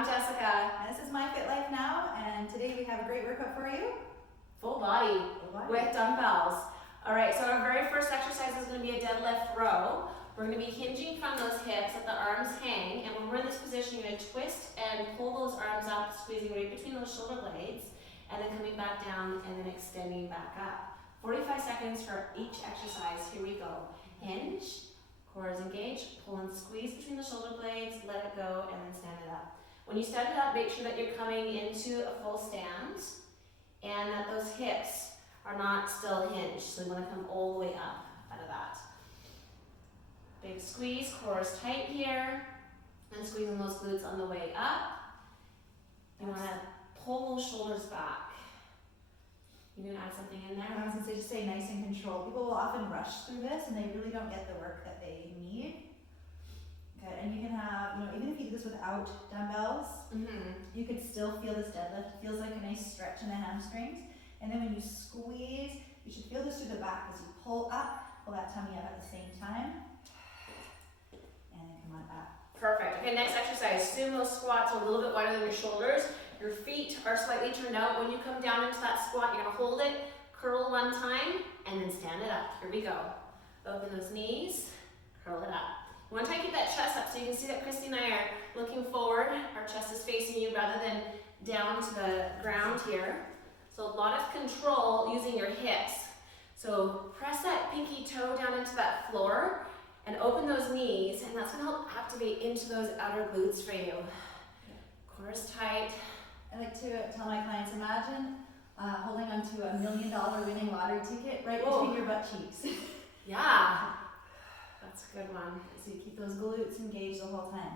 I'm Jessica. And this is My Fit Life Now, and today we have a great workout for you. Full body with dumbbells. All right, so our very first exercise is going to be a deadlift row. We're going to be hinging from those hips, let the arms hang, and when we're in this position, you're going to twist and pull those arms up, squeezing right between those shoulder blades, and then coming back down and then extending back up. 45 seconds for each exercise. Here we go. Hinge, core is engaged, pull and squeeze between the shoulder blades, let it go, and then stand it up. When you stand it up, make sure that you're coming into a full stand and that those hips are not still hinged. So you want to come all the way up out of that. Big squeeze, core is tight here, and squeezing those glutes on the way up. You want to pull those shoulders back. You gonna add something in there? I was going to say, just stay nice and controlled. People will often rush through this and they really don't get the work that they need. Good, and you can have, even if you do this without dumbbells, you could still feel this deadlift. It feels like a nice stretch in the hamstrings. And then when you squeeze, you should feel this through the back as you pull up, pull that tummy up at the same time. And then come on back. Perfect. Okay, next exercise. Sumo squats are a little bit wider than your shoulders. Your feet are slightly turned out. When you come down into that squat, you're going to hold it, curl one time, and then stand it up. Here we go. Open those knees, curl it up. You want to try to keep that chest up so you can see that Christy and I are looking forward. Our chest is facing you rather than down to the ground here. So a lot of control using your hips. So press that pinky toe down into that floor and open those knees, and that's going to help activate into those outer glutes for you. Core is tight. I like to tell my clients, imagine holding onto $1 million winning lottery ticket right between your butt cheeks. Yeah, that's a good one. So you keep those glutes engaged the whole time.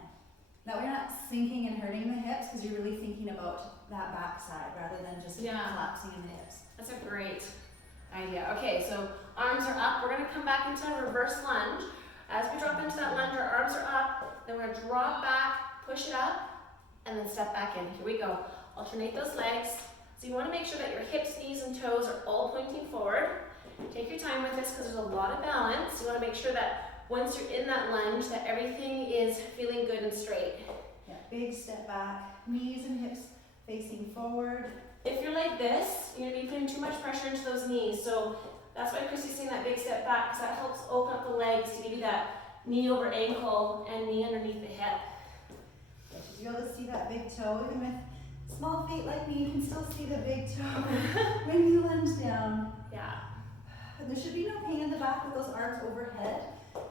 That way you're not sinking and hurting the hips because you're really thinking about that back side rather than just collapsing in the hips. That's a great idea. Okay, so arms are up. We're going to come back into a reverse lunge. As we drop into that lunge, our arms are up. Then we're going to drop back, push it up, and then step back in. Here we go. Alternate those legs. So you want to make sure that your hips, knees, and toes are all pointing forward. Take your time with this because there's a lot of balance. You want to make sure that once you're in that lunge, that everything is feeling good and straight. Yeah, big step back, knees and hips facing forward. If you're like this, you're going to be putting too much pressure into those knees. So that's why Christy's saying that big step back, because that helps open up the legs to give you that knee over ankle and knee underneath the hip. You'll be able to see that big toe. Even with small feet like me, you can still see the big toe when you lunge down. Yeah. And there should be no pain in the back with those arms overhead.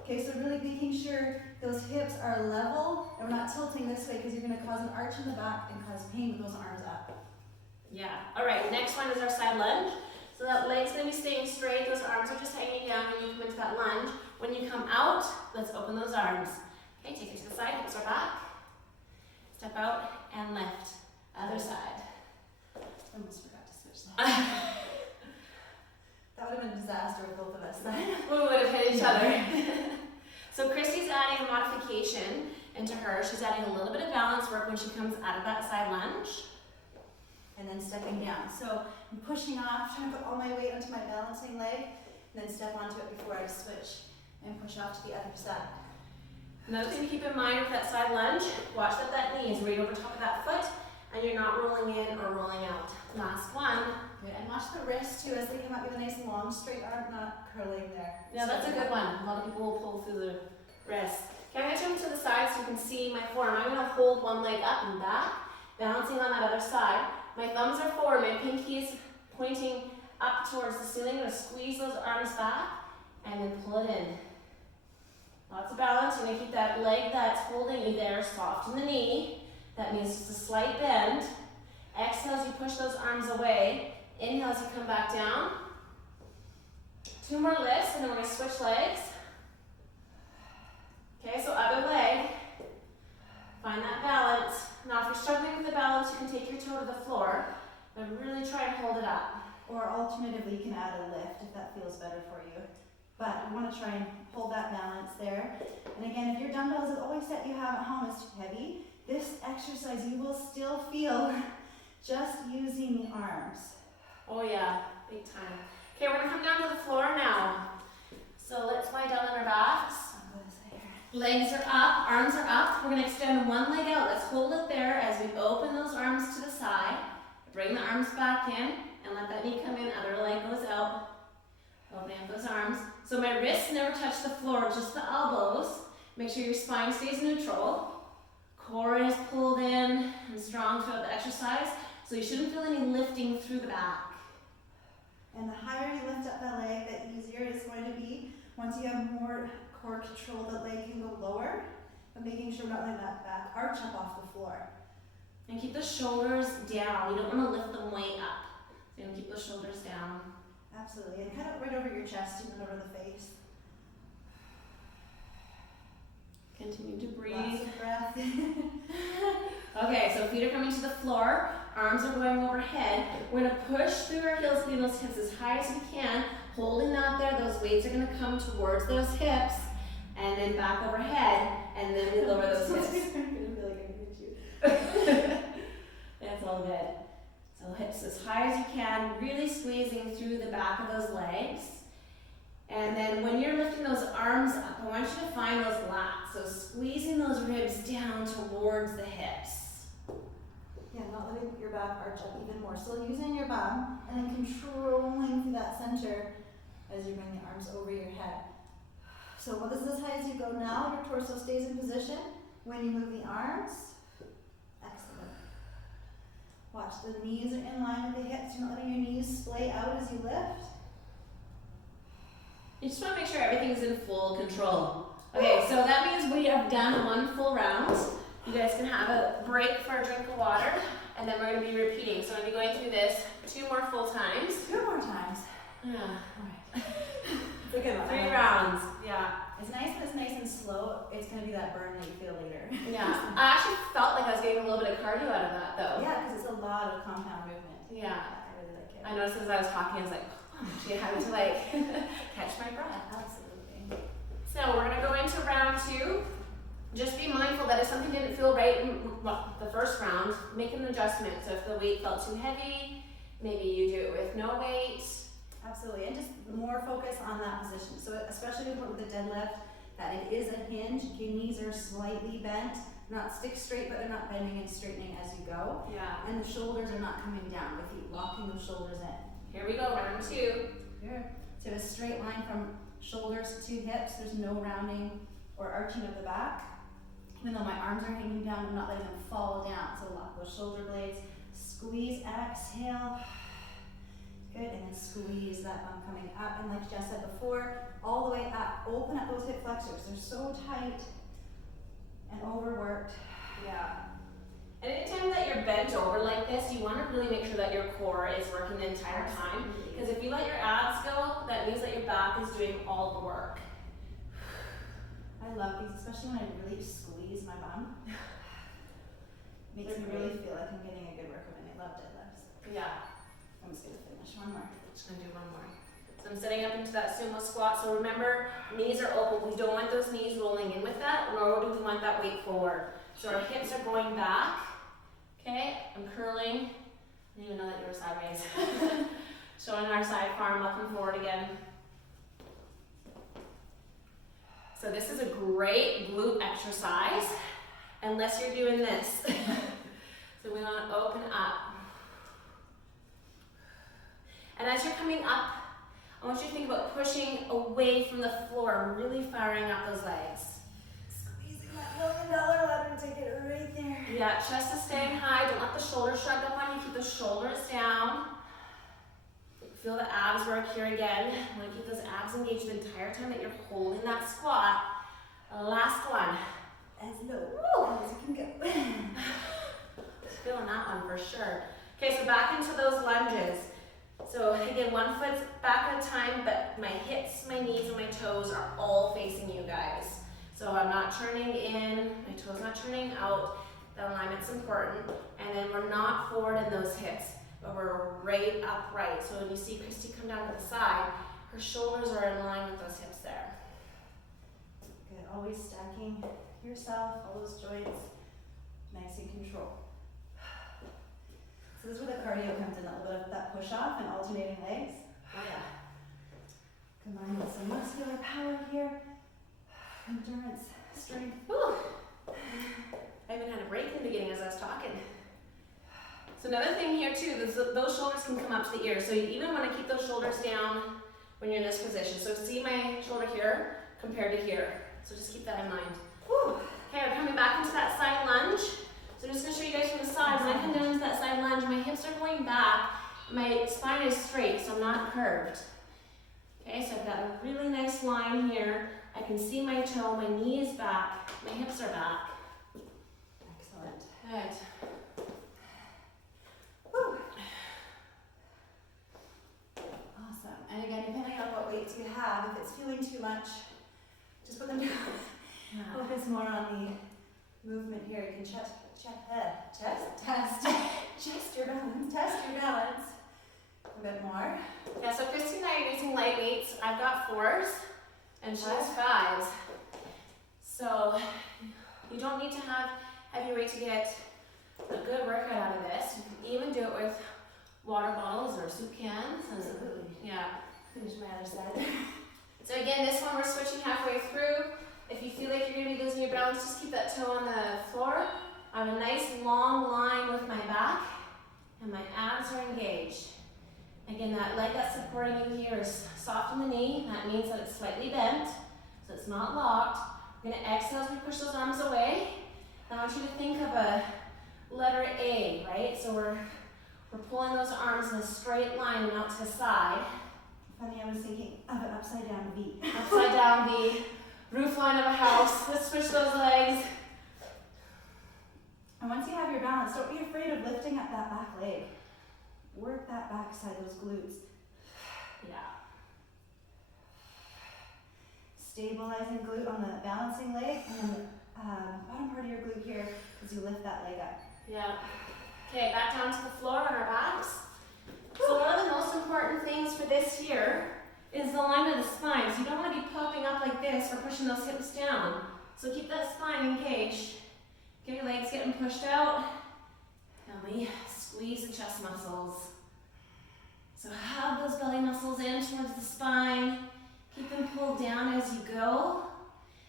Okay, so really making sure those hips are level and we're not tilting this way because you're going to cause an arch in the back and cause pain with those arms up. Yeah. All right, next one is our side lunge. So that leg's going to be staying straight. Those arms are just hanging down when you come into that lunge. When you come out, let's open those arms. Okay, take it to the side, hips are back. Step out and lift. Other side. I almost forgot to switch that. That would have been a disaster with both of us then. We would have hit each other. So Christy's adding a modification into her. She's adding a little bit of balance work when she comes out of that side lunge. And then stepping down. So I'm pushing off, trying to put all my weight onto my balancing leg, and then step onto it before I switch and push off to the other side. Another thing to keep in mind with that side lunge, watch that knee is right over top of that foot, and you're not rolling in or rolling out. Last one. Good. And watch the wrists too as they come up with a nice long straight arm, not curling there. Yeah, that's a good one. A lot of people will pull through the wrist. Okay, I'm going to turn to the side so you can see my forearm. I'm going to hold one leg up and back, balancing on that other side. My thumbs are forward, my pinky is pointing up towards the ceiling. I'm going to squeeze those arms back and then pull it in. Lots of balance. You're going to keep that leg that's holding you there soft in the knee. That means just a slight bend. Exhale as you push those arms away. Inhale as you come back down. 2 more lifts and then we're going to switch legs. Okay, so other leg. Find that balance. Now if you're struggling with the balance, you can take your toe to the floor, but really try and hold it up. Or alternatively, you can add a lift if that feels better for you. But you want to try and hold that balance there. And again, if your dumbbells is always set you have at home is too heavy, this exercise you will still feel just using the arms. Oh yeah, big time. Okay, we're going to come down to the floor now. So let's lie down on our backs. Legs are up, arms are up. We're going to extend one leg out. Let's hold it there as we Bring the arms back in and let that knee come in, other leg goes out. Opening up those arms. So my wrists never touch the floor, just the elbows. Make sure your spine stays neutral. Core is pulled in and strong throughout the exercise. So you shouldn't feel any lifting through the back. And the higher you lift up that leg, the easier it is going to be. Once you have more core control, the leg can go lower, but making sure we're not letting that back arch up off the floor. And keep the shoulders down. You don't want to lift them way up. So you're going to keep those shoulders down. Absolutely, and kind of right over your chest and over the face. Continue to breathe. Lots of breath. Okay, so feet are coming to the floor, arms are going overhead. We're gonna push through our heels, getting those hips as high as we can, holding that there. Those weights are gonna come towards those hips, and then back overhead, and then we lower those hips. That's all good. So hips as high as you can, really squeezing through the back of those legs. And then when you're lifting those arms up, I want you to find those lats. So squeezing those ribs down towards the hips. Yeah, not letting your back arch up even more. Still using your bum, and then controlling through that center as you bring the arms over your head. So what is as high as you go now? Your torso stays in position. When you move the arms, excellent. Watch, the knees are in line with the hips. You're not letting your knees splay out as you lift. You just want to make sure everything's in full control. Okay, so that means we have done one full round. You guys can have a break for a drink of water, and then we're going to be repeating. So I'm going to be going through this 2 more full times. 2 more times. Yeah. Alright. It's a good one. 3 rounds. Yeah. It's nice when it's nice and slow. It's going to be that burn that you feel later. Yeah. I actually felt like I was getting a little bit of cardio out of that, though. Yeah, because it's a lot of compound movement. Yeah. I really like it. I noticed as I was talking, I was like, oh, I'm actually having to like catch my breath. Absolutely. So we're going to go into round 2. Just be mindful that if something didn't feel right in the first round, make an adjustment. So if the weight felt too heavy, maybe you do it with no weight. Absolutely, and just more focus on that position. So especially with the deadlift, that it is a hinge. Your knees are slightly bent. They're not stick straight, but they're not bending and straightening as you go. Yeah. And the shoulders are not coming down with you, locking those shoulders in. Here we go, round 2. Good. So a straight line from shoulders to hips. There's no rounding or arching of the back. Even though my arms are hanging down, I'm not letting them fall down. So lock those shoulder blades. Squeeze, exhale. Good, and then squeeze that bum coming up. And like Jess said before, all the way up. Open up those hip flexors. They're so tight and overworked. Yeah. And anytime that you're bent over like this, you want to really make sure that your core is working the entire time. Because if you let your abs go, that means that your back is doing all the work. I love these, especially when I really squeeze my bum. Makes me really feel like I'm getting a good workout, and I love deadlifts. Yeah. I'm just gonna finish one more. Just gonna do one more. So I'm setting up into that sumo squat. So remember, knees are open. We don't want those knees rolling in with that, nor do we want that weight forward. So our hips are going back. Okay, I'm curling. I didn't even know that you were sideways. Showing our side arm up and forward again. So this is a great glute exercise, unless you're doing this. So we want to open up. And as you're coming up, I want you to think about pushing away from the floor, really firing up those legs. Squeezing that $1 million ladder and take it right there. Yeah, chest is staying high. Don't let the shoulders shrug up on you. Keep the shoulders down. Feel the abs work here again. You want to keep those abs engaged the entire time that you're holding that squat. Last one. As low as you can go. Feeling that one for sure. Okay, so back into those lunges. So again, 1 foot back at a time, but my hips, my knees, and my toes are all facing you guys. So I'm not turning in, my toes not turning out. The alignment's important. And then we're not forward in those hips, but we're right upright. So when you see Christy come down to the side, her shoulders are in line with those hips there. Good, always stacking yourself, all those joints, nice and controlled. So this is where the cardio comes in, a little bit of that push off and alternating legs. Oh yeah. Combined with some muscular power here, endurance, strength. Whew. I even had a break in the beginning as I was talking. So another thing here too, those shoulders can come up to the ears. So you even want to keep those shoulders down when you're in this position. So see my shoulder here compared to here. So just keep that in mind. Whew. Okay, we're coming back into that side lunge. So I'm just going to show you guys from the side. When I come down into that side lunge, my hips are going back. My spine is straight, so I'm not curved. Okay, so I've got a really nice line here. I can see my toe, my knee is back, my hips are back. Excellent. Good. Whew. Awesome. And again, depending on what weights you have, if it's feeling too much, just put them down. Yeah. Focus more on the movement here. You can test your balance, test your balance a bit more. Yeah, so Christy and I are using light weights. I've got 4s and she has 5s. So you don't need to have heavy weight to get a good workout out of this. You can even do it with water bottles or soup cans. Absolutely. Yeah. Finish my other side. So again, this one we're switching halfway through. If you feel like you're going to be losing your balance, just keep that toe on the floor. I have a nice long line with my back and my abs are engaged. Again, that leg that's supporting you here is soft in the knee. That means that it's slightly bent, so it's not locked. We're going to exhale as we push those arms away. I want you to think of a letter A, right? So we're pulling those arms in a straight line and out to the side. Funny, I was thinking of an upside down V. Upside down V, roof line of a house. Let's switch those legs. And once you have your balance, don't be afraid of lifting up that back leg. Work that back side, those glutes. Yeah. Stabilizing glute on the balancing leg, and then the bottom part of your glute here as you lift that leg up. Yeah. Okay, back down to the floor on our backs. So one of the most important things for this here is the line of the spine. So you don't want to be popping up like this or pushing those hips down. So keep that spine engaged. Get your legs getting pushed out. And we squeeze the chest muscles. So have those belly muscles in towards the spine. Keep them pulled down as you go.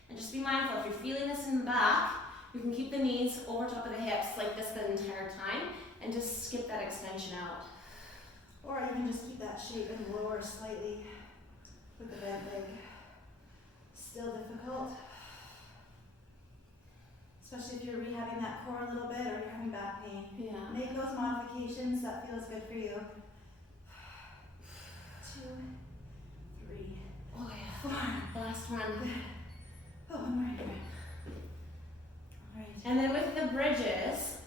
And just be mindful, if you're feeling this in the back, you can keep the knees over top of the hips like this the entire time and just skip that extension out. Or you can just keep that shape and lower slightly with the bent leg. Still difficult. Especially if you're rehabbing that core a little bit or you're having back pain. Yeah. Make those modifications that feels good for you. 2, 3, Oh yeah. 4. Last one. Oh, one more here. Alright. And then with the bridges,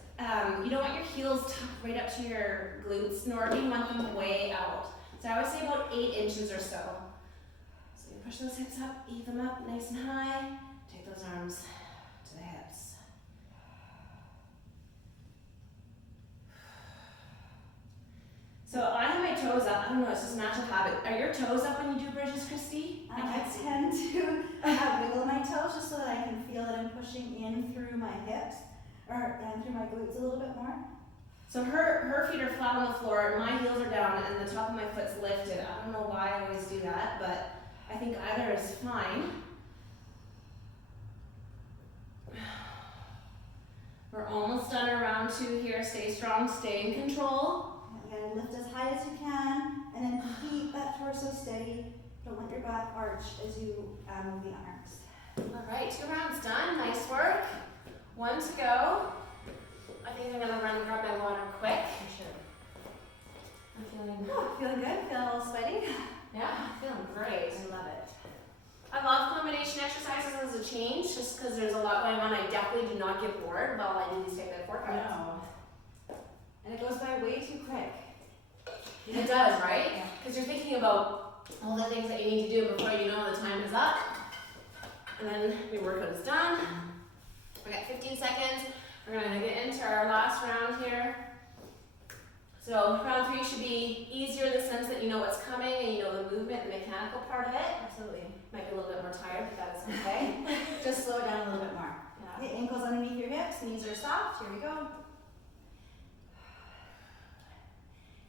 you don't want your heels tucked right up to your glutes, nor do you want them way out. So I would say about 8 inches or so. So you push those hips up, ease them up nice and high. Take those arms to the hips. So I have my toes up. I don't know, it's just a natural habit. Are your toes up when you do bridges, Christy? I tend to wiggle my toes just so that I can feel that I'm pushing in through my hips and through my glutes a little bit more. So her feet are flat on the floor, my heels are down, and the top of my foot's lifted. I don't know why I always do that, but I think either is fine. We're almost done around 2 here. Stay strong, stay in control. Again, lift as high as you can, and then keep that torso steady. Don't let your back arch as you move the arms. All right, 2 rounds done. Nice work. 1 to go. I think I'm gonna run and grab my water quick. For sure. I'm feeling Feeling good? Feeling a little sweaty? Yeah, feeling great. I love it. I love combination exercises as a change, just because there's a lot going on. I definitely do not get bored while I do these type of workouts. No. And it goes by way too quick. It does, right? Yeah. Because you're thinking about all the things that you need to do before you know the time is up. And then your workout is done. We got 15 seconds. We're gonna get into our last round here. So round 3 should be easier in the sense that you know what's coming and you know the movement, the mechanical part of it. Absolutely. Might be a little bit more tired, but that's okay. Just slow it down a little bit more. Yeah. Okay, ankles underneath your hips, knees are soft. Here we go.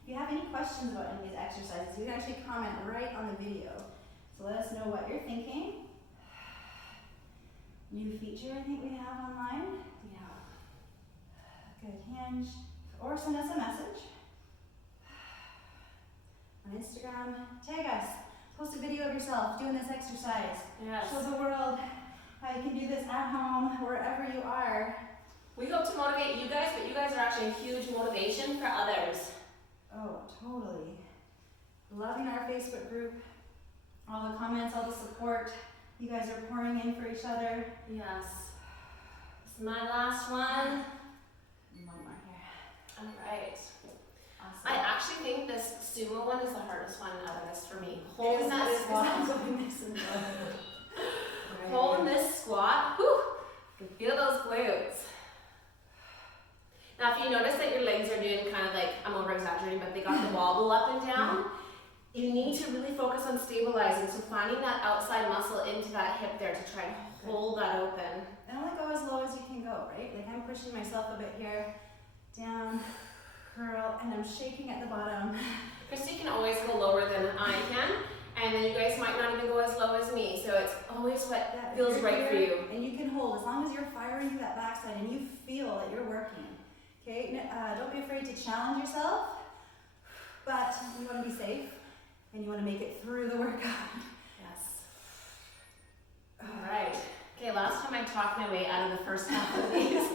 If you have any questions about any of these exercises, you can actually comment right on the video. So let us know what you're thinking. New feature I think we have online. Yeah. Good hinge. or send us a message on Instagram. Tag us. Post a video of yourself doing this exercise. Yes. Show the world how you can do this at home, wherever you are. We hope to motivate you guys, but you guys are actually a huge motivation for others. Oh, totally. Loving our Facebook group. All the comments, all the support. You guys are pouring in for each other. Yes. This is my last one. One more here. All right. Awesome. I actually think this sumo one is the hardest one out of this for me. Holding that squat. Holding this squat. Whew. You can feel those glutes. Now, if you notice that your legs are doing kind of like, I'm over exaggerating, but they got the wobble up and down, you need to really focus on stabilizing. So finding that outside muscle into that hip there to try and hold that open. And only go as low as you can go, right? Like I'm pushing myself a bit here, down, curl, and I'm shaking at the bottom. Christy can always go lower than I can, and then you guys might not even go as low as me. So it's always what feels right for you. And you can hold as long as you're firing through that backside and you feel that you're working. Okay, don't be afraid to challenge yourself, but you want to be safe and you want to make it through the workout. Yes. All right. Okay, last time I talked my way out of the first half of these.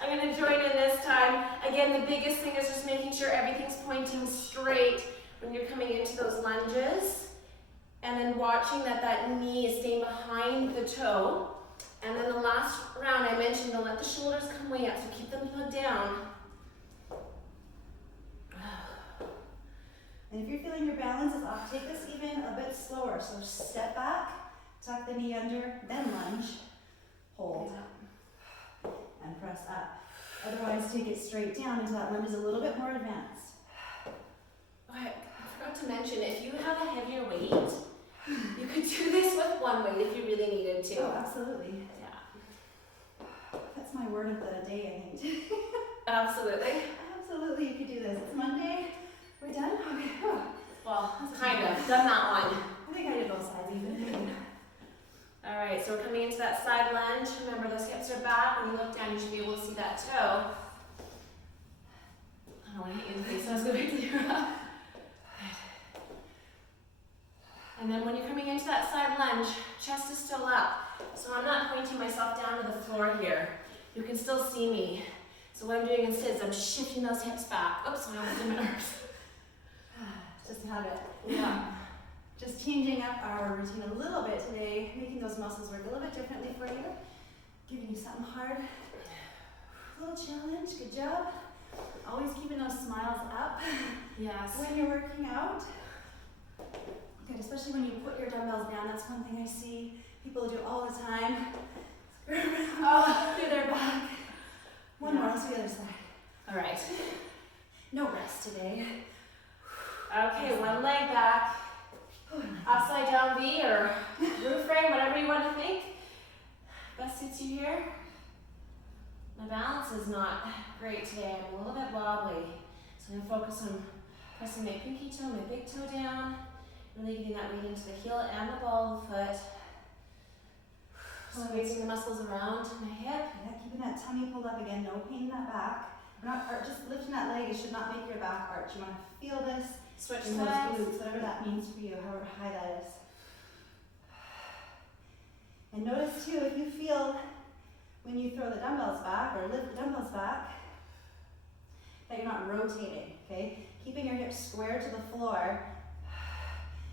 I'm going to join in this time. Again, the biggest thing is just making sure everything's pointing straight when you're coming into those lunges, and then watching that that knee is staying behind the toe. And then the last round I mentioned to let the shoulders come way up, so keep them plugged down. And if you're feeling your balance is off, take this even a bit slower. So step back, tuck the knee under, then lunge, hold, and press up. Otherwise, take it straight down until that lunge is a little bit more advanced. I forgot to mention, if you have a heavier weight, you could do this with one weight if you really needed to. Oh, absolutely. Yeah. That's my word of the day, I think. Absolutely. Absolutely, you could do this. It's Monday. We're done? Okay. Oh. Well, kind of. Done that one. I think I did both sides even. All right, so we're coming into that side lunge. Remember, those hips are back. When you look down, you should be able to see that toe. I don't want to hit you in the face, so I was going to do that. And then when you're coming into that side lunge, chest is still up. So I'm not pointing myself down to the floor here. You can still see me. So what I'm doing instead is I'm shifting those hips back. Oops, I almost did my arms. Just have it. Yeah. Just changing up our routine a little bit today, making those muscles work a little bit differently for you. Giving you something hard. A little challenge. Good job. Always keeping those smiles up. Yes. When you're working out. Good, especially when you put your dumbbells down. That's one thing I see people do all the time. Oh, through their back. One more, let's do the other side. All right. No rest today. Okay, one leg back. Upside down V or roof frame, whatever you want to think. Best suits you here. My balance is not great today. I'm a little bit wobbly. So I'm going to focus on pressing my pinky toe, my big toe down. Really getting that weight into the heel and the ball of the foot. Squeezing the muscles around my hip. Yeah, keeping that tummy pulled up again. No pain in that back. Just lifting that leg. It should not make your back arch. You want to feel this. Switch in sides. those glutes, whatever that means for you, however high that is. And notice too, if you feel when you throw the dumbbells back or lift the dumbbells back, that you're not rotating, okay? Keeping your hips square to the floor.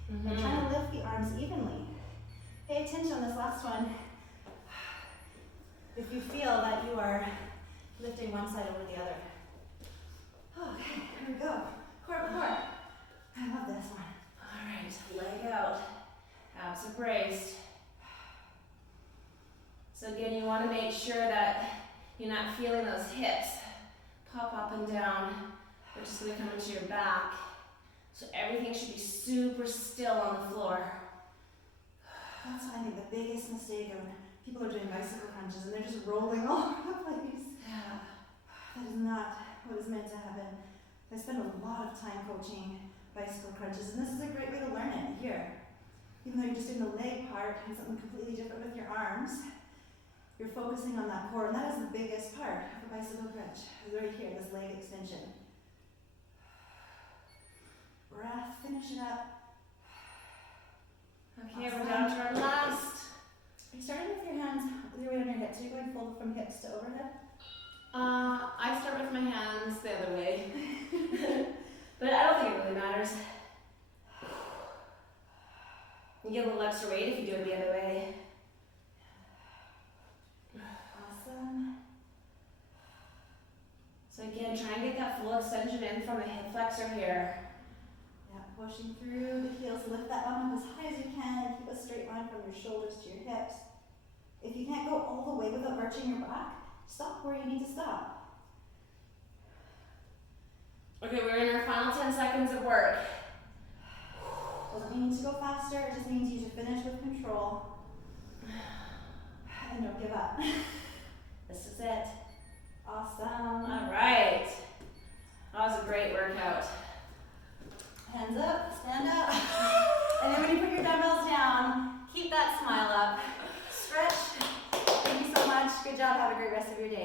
And trying to lift the arms evenly. Pay attention on this last one. If you feel that you are lifting one side over the other. Okay, here we go. Core to core. I love this one. All right, leg out. Abs are braced. So again, you want to make sure that you're not feeling those hips pop up and down, which is going to come into your back. So everything should be super still on the floor. That's I think the biggest mistake when people are doing bicycle crunches and they're just rolling all over the place. Yeah. That is not what is meant to happen. I spend a lot of time coaching bicycle crunches, and this is a great way to learn it here. Even though you're just doing the leg part and something completely different with your arms, you're focusing on that core, and that is the biggest part of a bicycle crunch, is right here, this leg extension. Breath, finish it up. Okay, we're down to our last. Are you starting with your hands with your weight on your hips? Are you going full from hips to overhead? I start with my hands the other way. But I don't think it really matters. You get a little extra weight if you do it the other way. Awesome. So again, try and get that full extension in from the hip flexor here. Yeah, pushing through the heels. Lift that bum up as high as you can. Keep a straight line from your shoulders to your hips. If you can't go all the way without arching your back, stop where you need to stop. Okay, we're in our final 10 seconds of work. Doesn't mean you need to go faster, it just means you should finish with control. And don't give up. This is it. Awesome. All right. That was a great workout. Hands up, stand up. And then when you put your dumbbells down, keep that smile up. Stretch. Thank you so much. Good job. Have a great rest of your day.